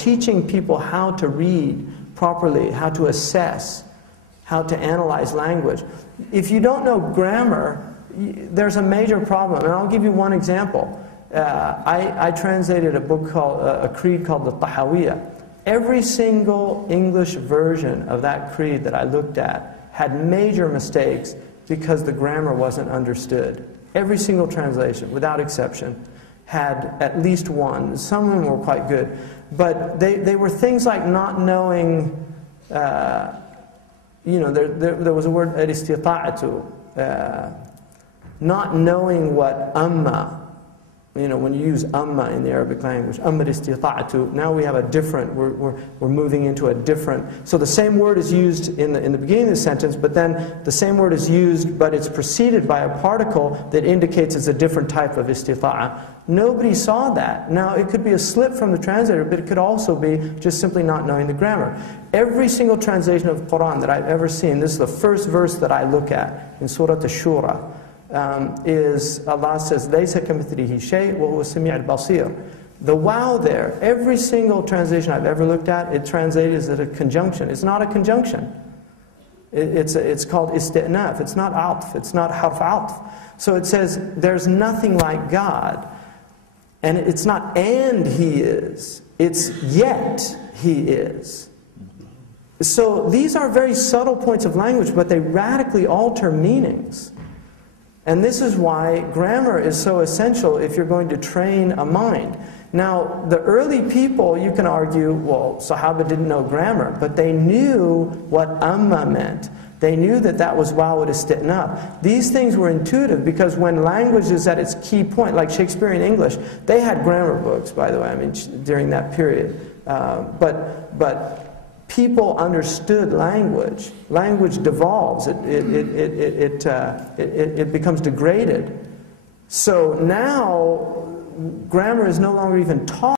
teaching people how to read properly, how to assess, how to analyze language. If you don't know grammar, there's a major problem, and I'll give you one example. I translated a book called, a creed called the Tahawiyya. Every single English version of that creed that I looked at had major mistakes because the grammar wasn't understood. Every single translation, without exception, had at least one. Some of them were quite good. But they were things like not knowing, you know, there was a word, al-istita'atu, not knowing what amma, you know, when you use amma in the Arabic language, amma al-istita'atu, now we have a different, we're moving into a different, so the same word is used in the beginning of the sentence, but then the same word is used, but it's preceded by a particle that indicates it's a different type of istita'a. Nobody saw that. Now, it could be a slip from the translator, but it could also be just simply not knowing the grammar. Every single translation of the Quran that I've ever seen, this is the first verse that I look at in Surah Ash-Shura, is Allah says, لَيْسَ كَمِثْلِهِ شَيْءٍ وَهُوَ السَّمِيعُ الْبَصِيرُ. The wow there, every single translation I've ever looked at, it translated as a conjunction. It's not a conjunction. It's called isti'naf. It's not atf. It's not harf atf. So it says, there's nothing like God. And it's not and He is. It's yet He is. So these are very subtle points of language, but they radically alter meanings. And this is why grammar is so essential if you're going to train a mind. Now, the early people, you can argue, well, Sahaba didn't know grammar, but they knew what amma meant. They knew that that was waw al-isti'naf. These things were intuitive because when language is at its key point, like Shakespearean English, they had grammar books, by the way, I mean, during that period. But people understood language. Language devolves. It becomes degraded. So now, grammar is no longer even taught.